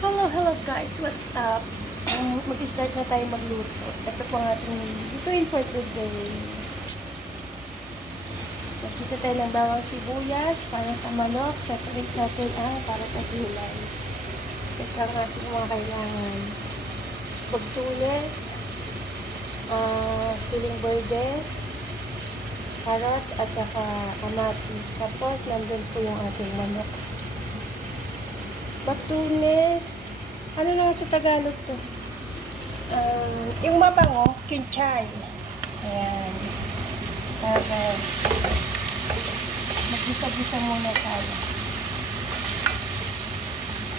Hello guys, what's up? Mag-start na tayo magluto. Ito po ang ating lutuin for today. Mag-isa tayo ng bawang sibuyas para sa manok. Separate natin ang para sa gulay. Ito ang ating mga kailangan. Pagtulis, siling berde, carrots, at saka kamatis. Tapos, nandun po yung ating manok. Batunes, ano lang sa Tagalog to? Yung mabango, kinchay. Ayan. Tapos, mag-gisa-gisa muna tayo.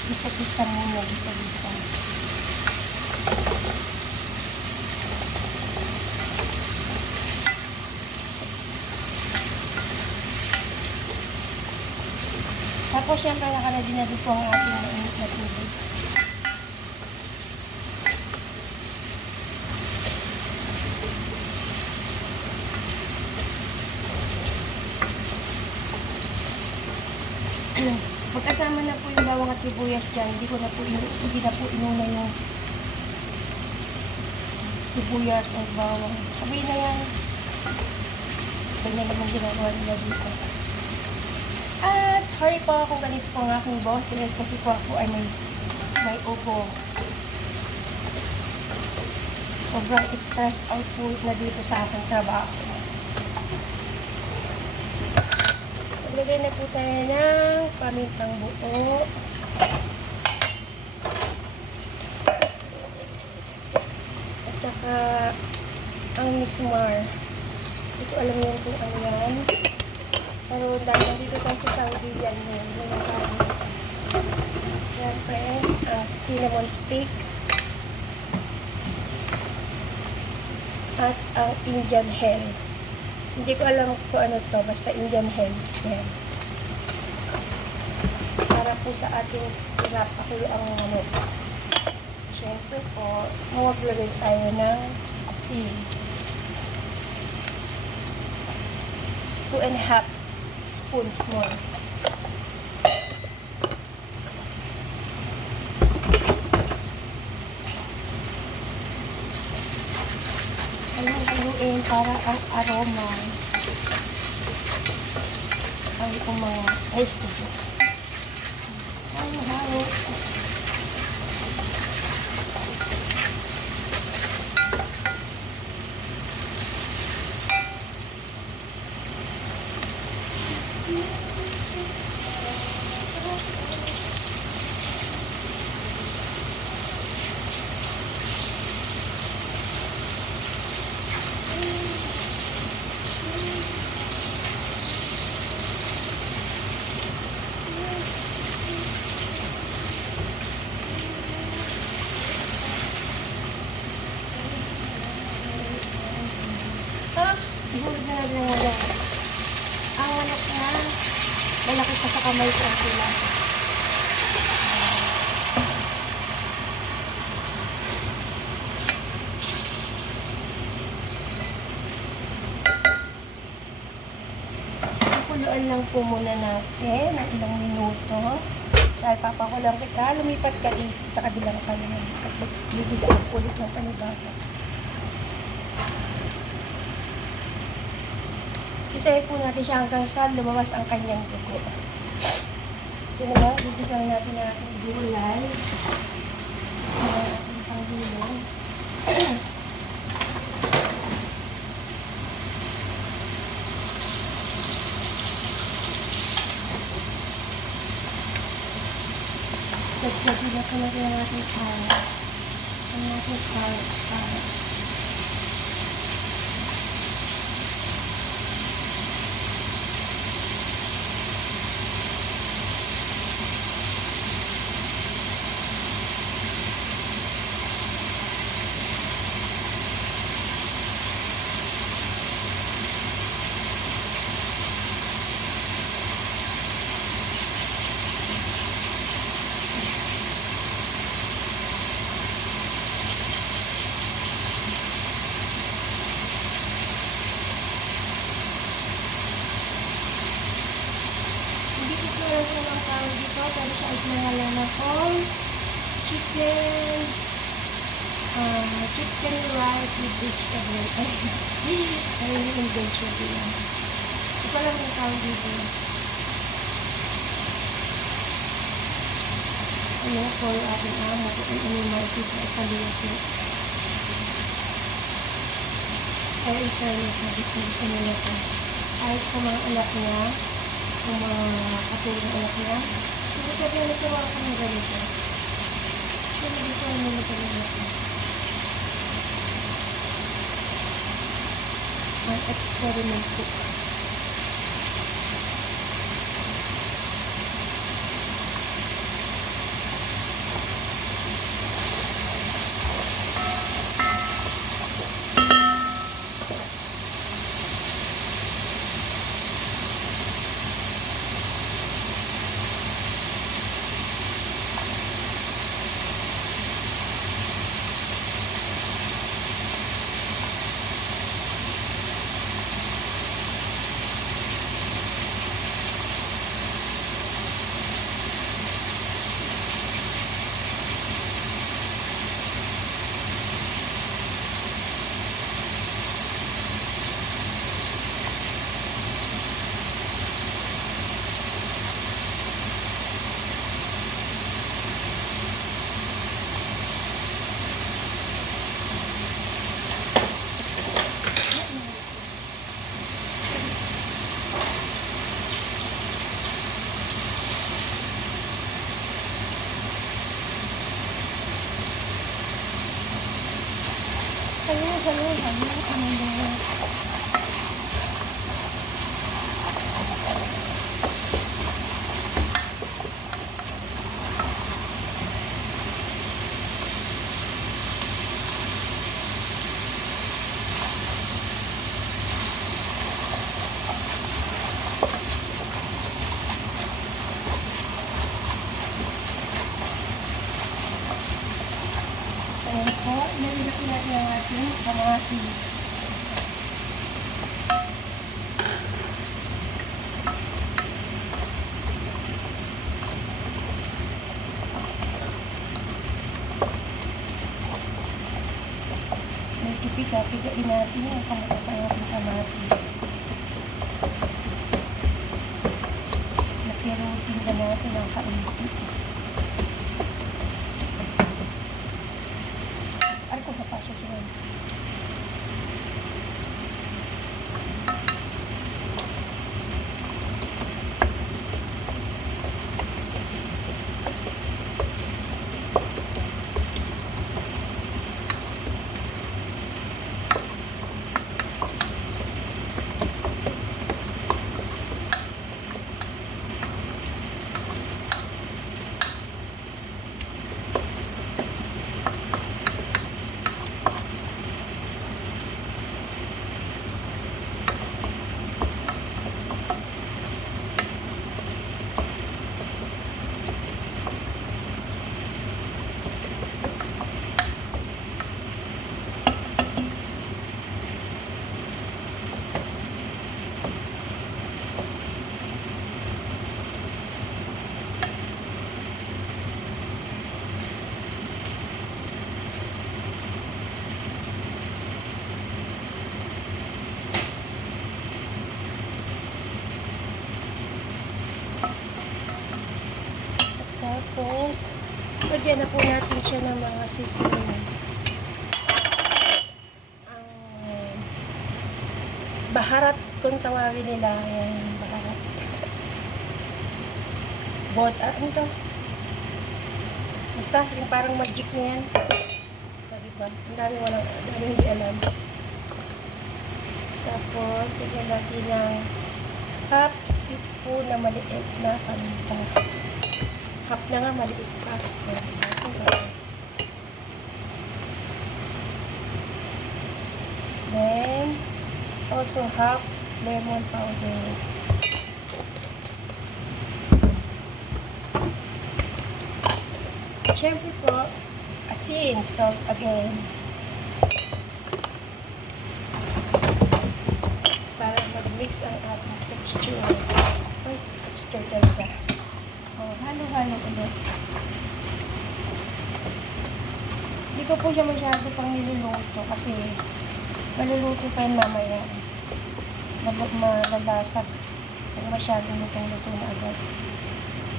Gisa-gisa muna, gisa-gisa. Tapos, syempre, nakalagay na dito ang ating mainit na tubig. Magkasama na po yung bawang at sibuyas dyan. Hindi na po inuna yung sibuyas at bawang. Sabihin na yan. Ganyan naman ginagawa nila dito. At sorry po kung ganito po ang aking boses kasi po ako ay may ubo. Sobrang stress out po na dito sa aking trabaho. Maglagay na po tayo ng pamintang buo. At saka ang mismar. Hindi ko alam yan kung ano yan. Pero dahil nandito tayo sa Saudi yan yun. Siyempre, cinnamon stick. At ang Indian hen. Hindi ko alam kung ano to. Basta Indian hen. Yan. Para po sa ating pinapakulo ang manok. Siyempre po, maglagay tayo ng asin. 2.5 spoons more. Haluin para ang aroma ay mga ice dito. Halo. Oops! Ihulog na natin ang manok. Ang manok na malaki pa sa kamay ko ang sila. Pakuluan lang po muna natin ng ilang minuto. Dahil papakulang kita, lumipat ka dito sa kabilang kanan. At bibis ang ulit ng panibago. Isahin po natin siya hanggang sa lumabas ang kanyang dugo. Ito na lang, bibisahin natin ang ating gulay. Sa ating panghilong. Lagyan na po natin ang ating carrots. Ang ating carrots. Meron ko namang tawag dito, pero siya ay pinangalan akong chicken rice with vegetable. Ay, yung vegetable. Ito pa lang yung tawag dito. Ano, for aking amo, kung ano yung maisip na ipaliwasi. Ay, i-service na dito nila ko. Ay, sa mga anak niya, sa mga katulong anak niya, hindi ka rin nagawa ka ng ganito. Hindi dito ang nila ganito. Ang experiment ko. Ayan po, nalilak natin ang ating kamatis. May pipiga-pigain natin ang kamatis ang ating kamatis. Napirutin na natin ang kaunti. Ay, kung napasok siya. Tapos, lagyan na po natin siya ng mga seasoning. Ang baharat kung tawagin nila, yan, baharat. Ano to? Basta, yung parang magic na yan. Diba? Ang dami hindi alam. Tapos, lagyan natin ng half teaspoon na maliit na paminta. Half na nga, maliit pa. Then, also half lemon powder. Siyempre po, asin, salt again. Para mag-mix ang ating texture. Ay, texture talaga. Halo-halo ulit. Hindi ko po siya masyado pang niluluto kasi maluluto pa yan mamaya. Malalasag kung masyadong lutong-luto na agad.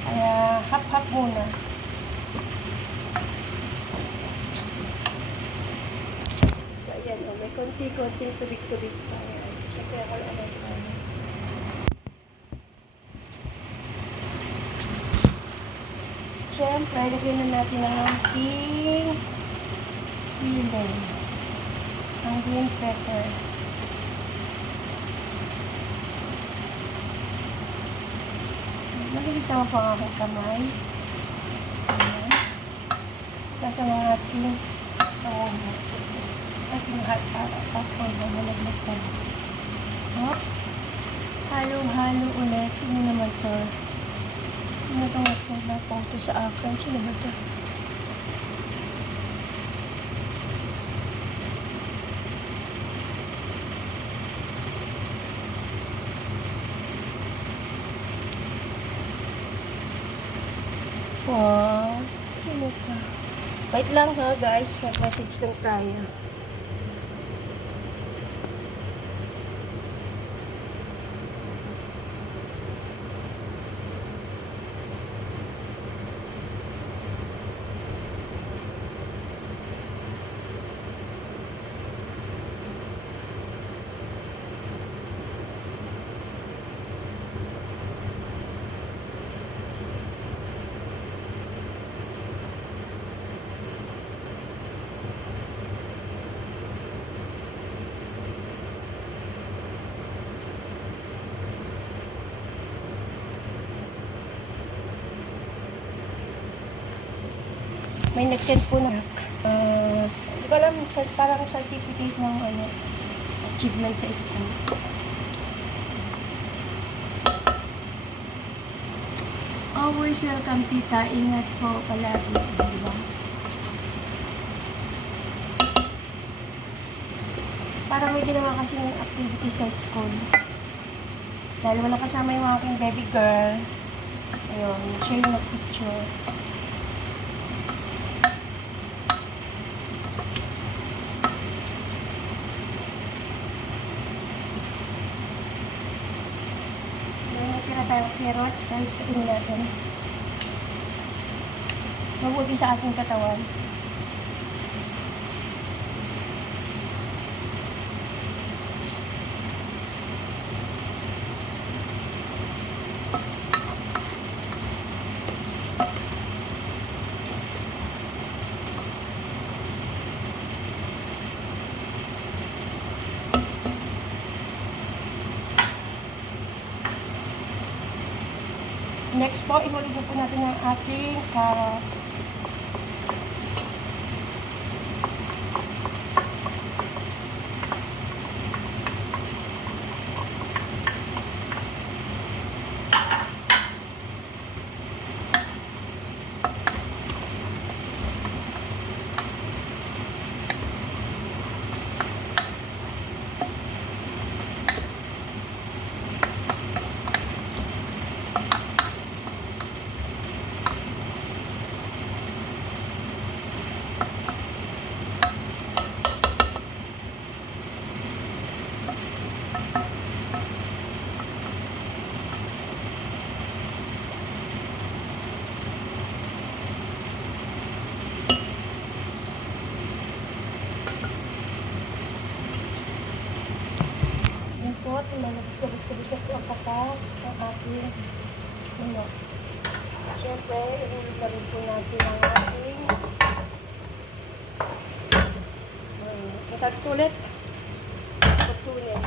Kaya hap-hap muna. So, ayan, may konti-konting tubig-tubig pa. Ayan. Siyempre ako lang naman. Siyempre, lagyan na natin ang ating sili. Ang green pepper. Nalilis naman po ang aking kamay. Ayan. Nasa ng ating ating hot-hot na nalaglag pa. Oops. Halo-halo ulit. Sino naman to? Sino itong nag-send na photo sa akin? Sino ba to? Wow. Sino to? Wait lang ha guys. Mag-message lang tayo. May nag-send po na hindi ko alam, parang certificate ng achievement sa school. Always welcome, tita. Ingat po palagi. Diba? Parang may ginawa kasi ng activity sa school. Dahil wala kasama yung aking baby girl. Ayun, siya yung nag-picture. Tayong carrots, guys, kainin natin. Mabuti sa ating katawan. Next po, ihulog po natin ang ating carrot. Labis-labis na po ang patas ng ating Siyempre, ihulog na rin po natin ang ating ulit pagtulis.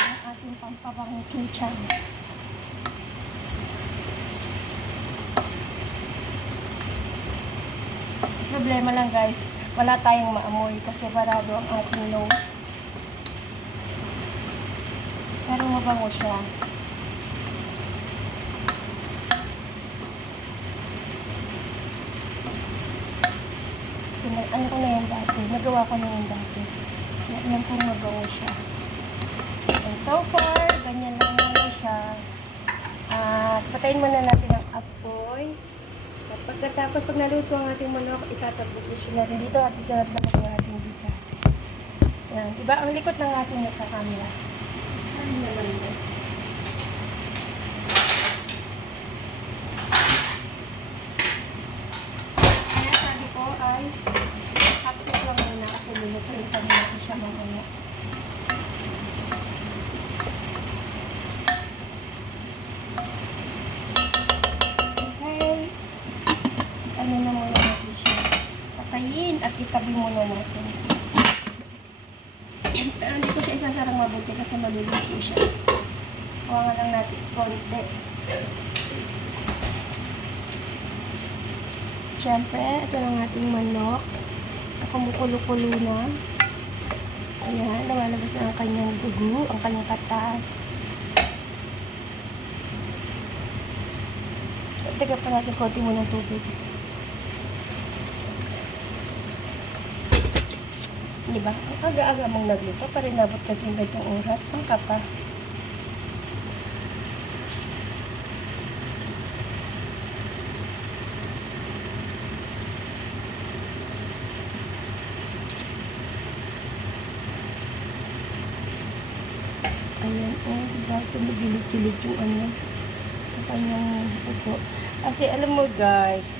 Ang ating pampabangong kimchi. Problema lang guys, wala tayong maamoy kasi barado ang ating nose. Pero mabango siya. Kasi ano ko na yan dati, nagawa ko na yan dati. Yan pong mabango siya. And so far, ganyan lang muna siya. At patayin muna natin ang apoy. At pagkatapos, pag naluto ang ating manok, itatabusin natin dito at itinat naman ang ating bigas. Yan. Diba? Ang likot ng ating nagkakamera. Saan naman guys? Kaya sabi ko ay hapit lang muna kasi lulutuin pa natin siya mamaya. Ano na muna natin siya. Patayin at itabi muna natin. Pero hindi ko siya isasarang mabuti kasi maluluto siya. Hawangan lang natin konti. Siyempre, ito lang ating manok. Kumukulo-kulo na. Ayan, lumalabas na ang kanyang dugo, ang kanyang katas. Taga pa natin konti muna ng tubig. Diba? Ang aga-aga mong nagluto, para nabot ka yung gantong oras. Saan ka pa? Ayan, oh, diba? Tumigilig-gilig yung ano. Ang kanyang upo. Kasi alam mo guys,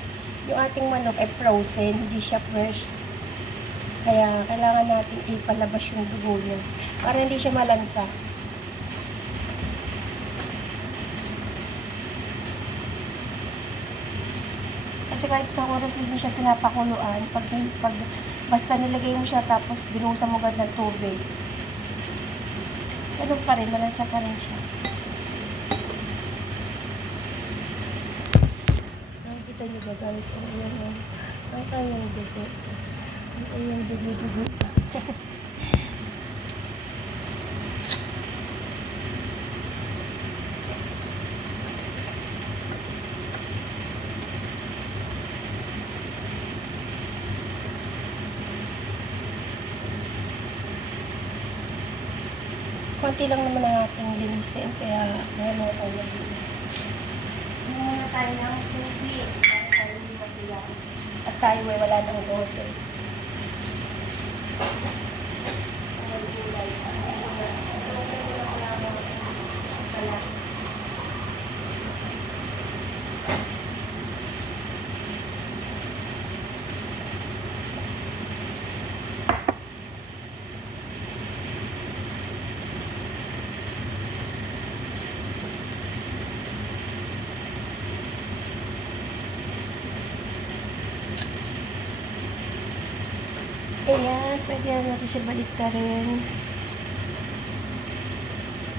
yung ating manok ay frozen, hindi siya fresh. Kaya kailangan natin ipalabas yung dugo niya para hindi siya malansa. Kasi kahit sa oras hindi siya pinapakuluan, pag basta nilagay mo siya tapos binuhusan mo agad ng tubig, ganun pa rin, malansa pa rin siya. Nakikita niyo ba guys? Ang kanyang dugo. Ayan, dugo-dugo. Konti lang naman ang ating linisin, kaya ngayon mo tayo maglinis. Hindi muna tayo ng tubig para tayo hindi matiyak. At tayo ay wala ng boses. Ayan, pwede na natin siya baliktarin.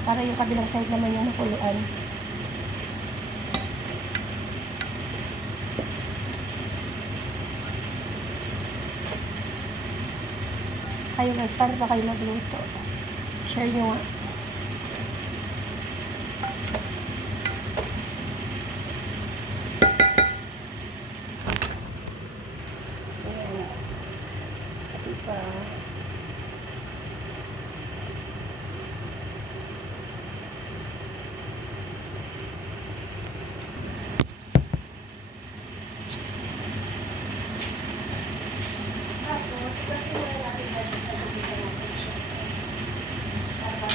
Para yung kabilang side naman yung nakuluan. Kayo guys, paano pa kayo magluto? Share nyo nga. Pa. Tapos, kasi wala natin natin siya. Para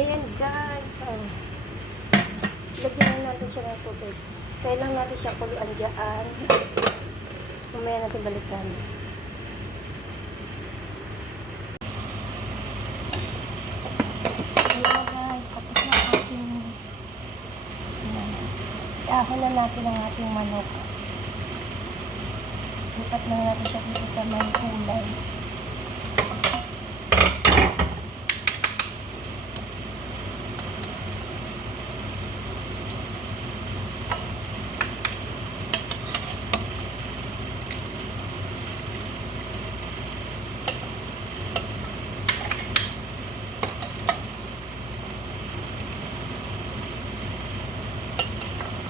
Ayan guys. Oh. Lagyan na natin siya ng tubig. Kailangan natin siya kuluan dyan. Mamaya natin balikan. Ayan guys. Tapos na ating ihahon na natin ang ating manok. Lipat na natin siya dito sa may kulay.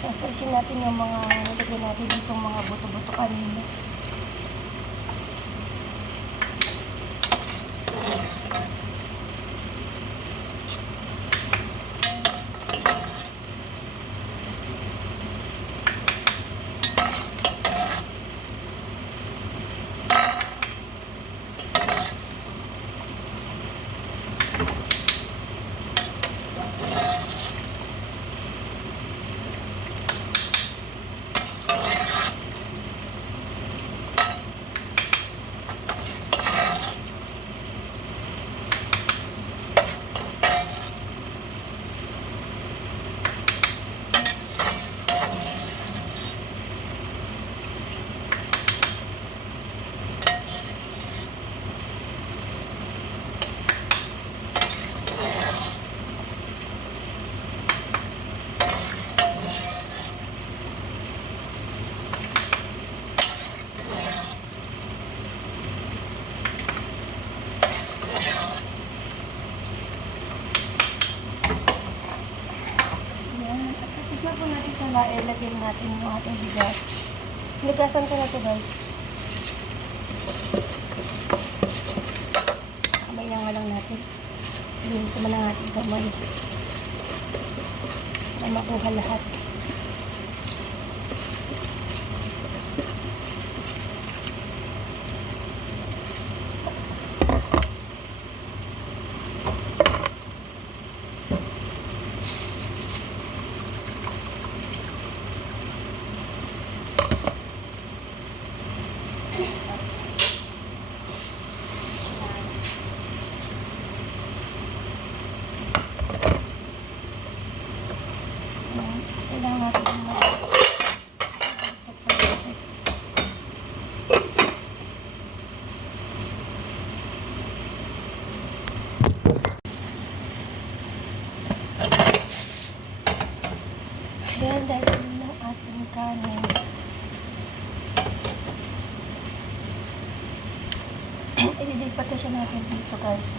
Tapos alisin natin yung mga nilagay natin dito mga buto-buto kanina. Tapos na po natin sa lae, lagyan natin yung ating bigas. Hinugasan ko na ito guys. Kamay nga lang natin. Linis naman ang ating kamay. Para makuha lahat. Kailangan natin ayan, dahil ng ating kanin. Ililipat na siya natin dito guys.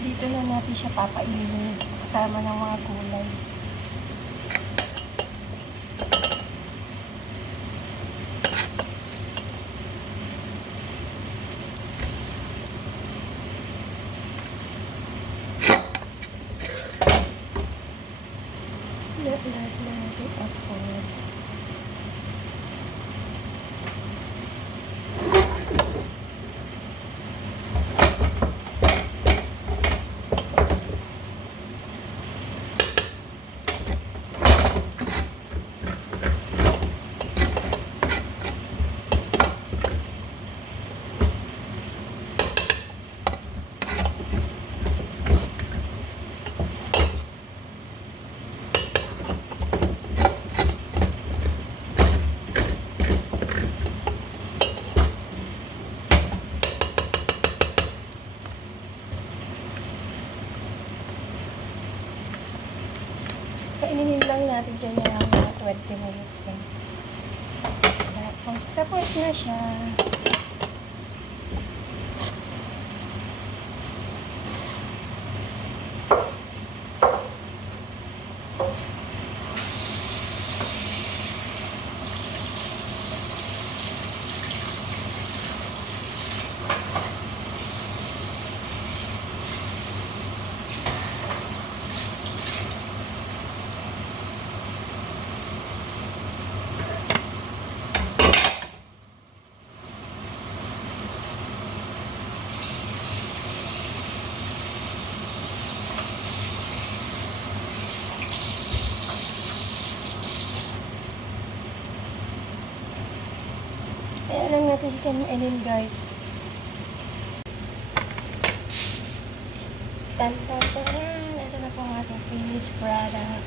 Dito na natin siya papainin kasama ng mga gulay. Let it upward. Kainin lang natin dyan yung mga 20 minutes guys. Tapos na siya. lang natin si Kami Elin, guys. Tan tan tan. Ito na po ang ating finished product.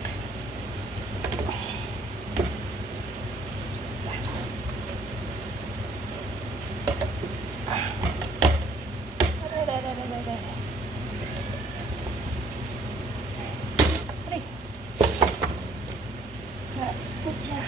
Bismillah. Aray. Kapit siya.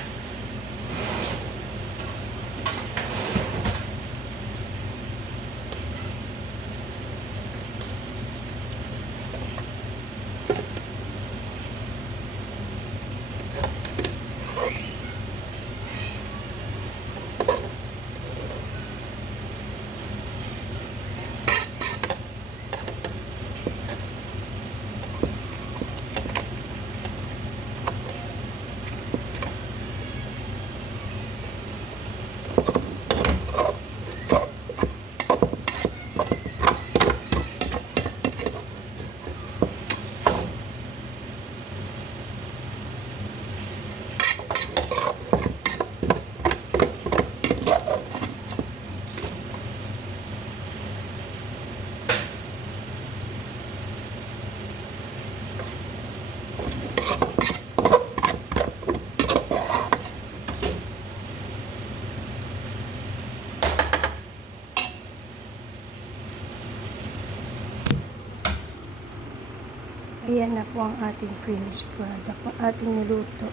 Ayan na po ang ating finished product, ang ating niluto.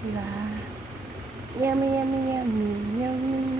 Diba? Yummy, yummy, yummy, yummy.